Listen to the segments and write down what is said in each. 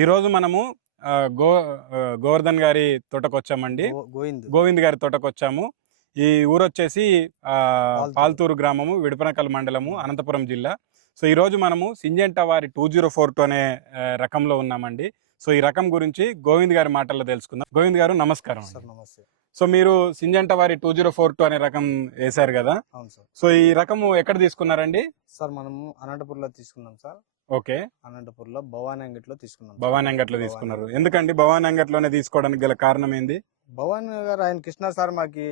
ఈరోజు మనము గోవర్ధన్ గారి తోటకొచ్చామండి. గోవింద్ గోవింద్ గారి తోటకొచ్చాము. ఈ ఊరొచ్చేసి పాల్తూరు. పాల్తూరు గ్రామము, విడపనకల్ మండలము, అనంతపురం జిల్లా. సో ఈరోజు మనము సింజంటా వారి 2042 అనే రకంలో ఉన్నామండి. సో ఈ రకం గురించి గోవింద్ గారి మాటల్లో తెలుసుకుందాం. గోవింద్ గారు నమస్కారం. సార్ నమస్తే. సో మీరు సింజంటా వారి 2042 అనే రకం వేశారు కదా? అవును సార్. సో ఈ రకము ఎక్కడ తీసుకున్నారండి? సార్ మనము అనంతపూర్లో తీసుకున్నాం సార్. ఓకే, అనంతపూర్లో భవానీ అంగట్లో తీసుకున్నాం. భవానీ అంగట్లో తీసుకున్నారు. ఎందుకండి భవానీ అంగట్లోనే తీసుకోవడానికి గల కారణం ఏంది? భవానీ గారు ఆయన కృష్ణ సార్ మాకి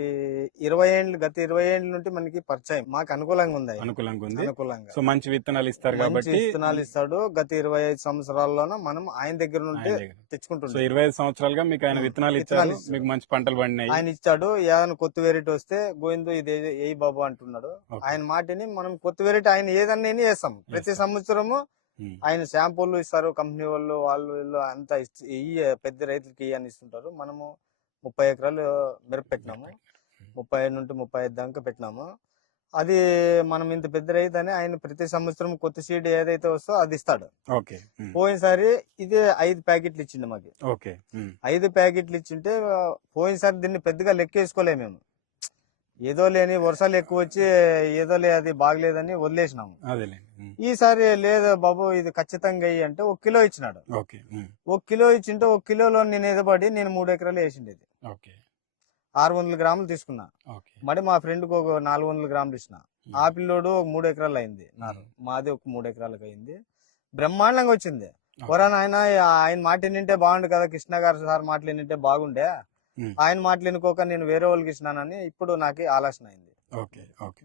20 ఏళ్ళు గత 20 ఏళ్ళ నుండి మనకి పరిచయం, మాకు అనుకూలంగా ఉంది. అనుకూలంగా సో మంచి విత్తనాలు ఇస్తారు మంచి కాబట్టి విత్తనాలు ఇస్తాడు. గత 25 సంవత్సరాల్లోన మనం ఆయన దగ్గర నుండి తెచ్చుకుంటున్నాం. సో 25 సంవత్సరాలుగా మీకు ఆయన విత్తనాలు ఇచ్చారు, మీకు మంచి పంటలు పండినాయి. ఆయన ఇచ్చాడు. ఏదైనా కొత్త వెరైటీ వస్తే గోవిందు ఇది ఏ బాబు అంటున్నాడు. ఆయన మాటని మనం కొత్త వెరైటీ ఆయన ఏదన్నా వేస్తాం. ప్రతి సంవత్సరము ఆయన శాంపుల్ ఇస్తారు. కంపెనీ వాళ్ళు వీళ్ళు అంతా పెద్ద రైతులకి అని ఇస్తుంటారు. మనము 30 ఎకరాలు మిరప పెట్టినాము. 30 నుండి 35 దాకా పెట్టినాము. అది మనం ఇంత పెద్ద రైతు అని ఆయన ప్రతి సంవత్సరం కొత్త సీడ్ ఏదైతే వస్తో అది ఇస్తాడు. పోయినసారి ఇదే 5 ప్యాకెట్లు ఇచ్చిండు మాకు. 5 ప్యాకెట్లు ఇచ్చింటే పోయినసారి దీన్ని పెద్దగా లెక్కేసుకోలేము మేము. ఏదో లేని వర్షాలు ఎక్కువ వచ్చి అది బాగలేదని వదిలేసినాము. ఈసారి లేదు బాబు ఇది ఖచ్చితంగా అంటే 1 కిలో ఇచ్చినాడు. 1 కిలో ఇచ్చింటే 1 కిలోలో నేను ఎదబడి నేను 3 ఎకరాలు వేసిండేది. 600 గ్రాములు తీసుకున్నా. మరి మా ఫ్రెండ్ కు ఒక 400 గ్రాములు ఇచ్చిన. ఆ పిల్లోడు 3 ఎకరాలు అయింది. మాది ఒక 3 ఎకరాలకు అయింది. బ్రహ్మాండంగా వచ్చింది. ఆయన మాట వింటే బాగుండు కదా, కృష్ణ గారు సార్ మాటలు వింటే బాగుండే. ఆయన మాటలు వినుకోక నేను వేరే వాళ్ళకి ఇచ్చినానని ఇప్పుడు నాకు ఆలోచన అయింది.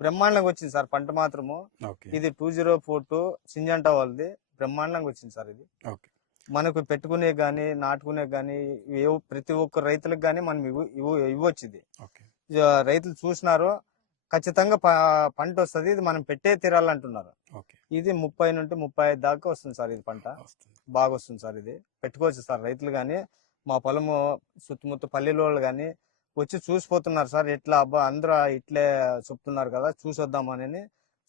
బ్రహ్మాండంగా వచ్చింది సార్ పంట మాత్రము. ఇది 2042 సింజంటా వాళ్ళది. బ్రహ్మాండంగా వచ్చింది సార్. ఇది మనకు పెట్టుకునే గాని నాటుకునే గాని ప్రతి ఒక్క రైతులకు గాని మనం ఇవ్వచ్చింది. రైతులు చూసినారు, ఖచ్చితంగా పంట వస్తుంది. ఇది మనం పెట్టే తీరాలంటున్నారు. ఇది 30 నుండి 35 దాకా వస్తుంది సార్. ఇది పంట బాగా వస్తుంది సార్. ఇది పెట్టుకోవచ్చు సార్ రైతులు గాని. మా పొలము చుట్టుముట్టు పల్లెల వాళ్ళు గాని వచ్చి చూసిపోతున్నారు సార్. ఎట్లా అబ్బా అందరూ ఇట్లే చెప్తున్నారు కదా, చూసొద్దామని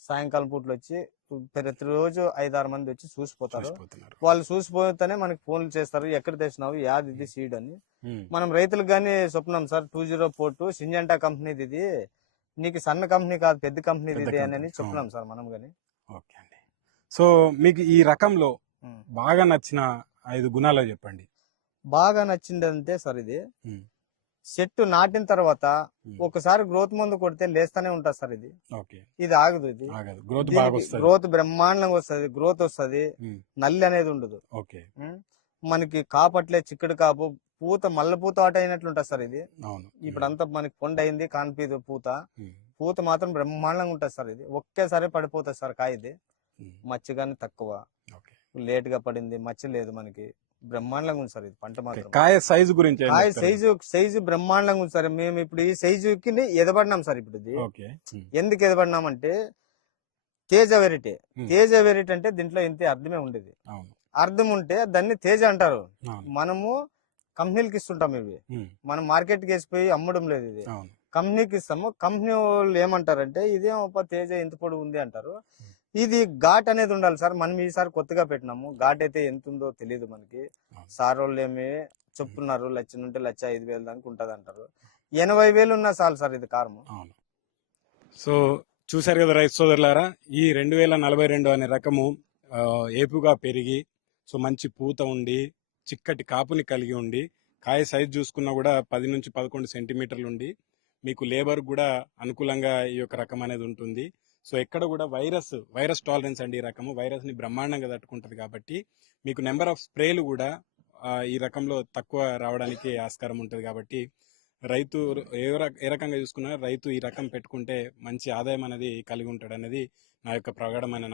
సాయంకాలం పూట్లు వచ్చి ప్రతిరోజు 5-6 మంది వచ్చి చూసిపోతారు. వాళ్ళు చూసిపోతేనే మనకి ఫోన్లు చేస్తారు, ఎక్కడ తెచ్చినావు, యాది ఇది సీడ్ అని. మనం రైతులకు గానీ చెప్తున్నాం సార్, 2042 సింజంటా కంపెనీది, ఇది నీకు సన్న కంపెనీ కాదు, పెద్ద కంపెనీ ఇది అని చెప్తున్నాం సార్ మనం గాని. ఓకే అండి. సో మీకు ఈ రకంలో బాగా నచ్చిన 5 గుణాలు చెప్పండి. బాగా నచ్చింది అంటే సార్, ఇది చెట్టు నాటిన తర్వాత ఒకసారి గ్రోత్ మందు కొడితే లేస్తానే ఉంటుంది సార్. ఇది ఆగదు. ఇది గ్రోత్ బ్రహ్మాండంగా వస్తుంది. గ్రోత్ వస్తుంది, నల్లి అనేది ఉండదు. మనకి కాపట్లే చిక్కుడు కాపు పూత మల్ల పూత ఆట అయినట్లు ఉంటుంది సార్. ఇది ఇప్పుడంతా మనకి కొండ అయింది, కాన్పీదు పూత మాత్రం బ్రహ్మాండంగా ఉంటుంది సార్. ఇది ఒకేసారి పడిపోతుంది సార్. కాయ ఇది మచ్చ గాని తక్కువ, లేట్ గా పడింది, మచ్చ లేదు మనకి. బ్రహ్మాండంగా ఉంది సార్ ఇది పంట మాత్రం. కాయ సైజు గురించి, కాయ సైజు బ్రహ్మాండంగా ఉంది సార్. మేము ఇప్పుడు ఈ సైజుకి ఎదబడినాం సార్. ఇప్పుడు ఇది ఎందుకు ఎదబడినామంటే తేజ వెరైటీ. తేజ వెరైటీ అంటే దీంట్లో ఇంతే అర్థమే ఉండేది. అర్థం ఉంటే దాన్ని తేజ అంటారు. మనము కంపెనీలకి ఇస్తుంటాం. ఇవి మనం మార్కెట్ కి వేసిపోయి అమ్మడం లేదు. ఇది కంపెనీకి ఇస్తాము. కంపెనీ వాళ్ళు ఏమంటారంటే ఇదేమో తేజ ఇంత పొడుగు ఉంది అంటారు. ఇది ఘాట్ అనేది ఉండాలి సార్. మనం ఈసారి కొత్తగా పెట్టినాము. ఘాట్ అయితే ఎంత ఉందో తెలియదు మనకి. సార్ వాళ్ళు ఏమి చెప్తున్నారు, 1,00,000 నుండి 1,05,000 దాకా ఉంటది అంటారు. 80,000 ఉన్నా చాలు సార్ ఇది కారము. సో చూసారు కదా రైతు సోదరులారా, ఈ 2042 అనే రకము ఏపుగా పెరిగి, సో మంచి పూత ఉండి, చిక్కటి కాపుని కలిగి ఉండి, కాయ సైజు చూసుకున్నా కూడా 10 నుంచి 11 సెంటీమీటర్లు ఉండి, మీకు లేబర్ కూడా అనుకూలంగా ఈ యొక్క రకం అనేది ఉంటుంది. సో ఎక్కడ కూడా వైరస్ టాలరెన్స్ అండి. ఈ రకము వైరస్ ని బ్రహ్మాండంగా తట్టుకుంటది కాబట్టి మీకు నెంబర్ ఆఫ్ స్ప్రేలు కూడా ఈ రకంలో తక్కువ రావడానికి ఆస్కారం ఉంటుంది. కాబట్టి రైతు ఏ రకంగా చూసుకున్నా రైతు ఈ రకం పెట్టుకుంటే మంచి ఆదాయం అనేది కలిగి ఉంటాడు అనేది నా యొక్క ప్రగాఢమైన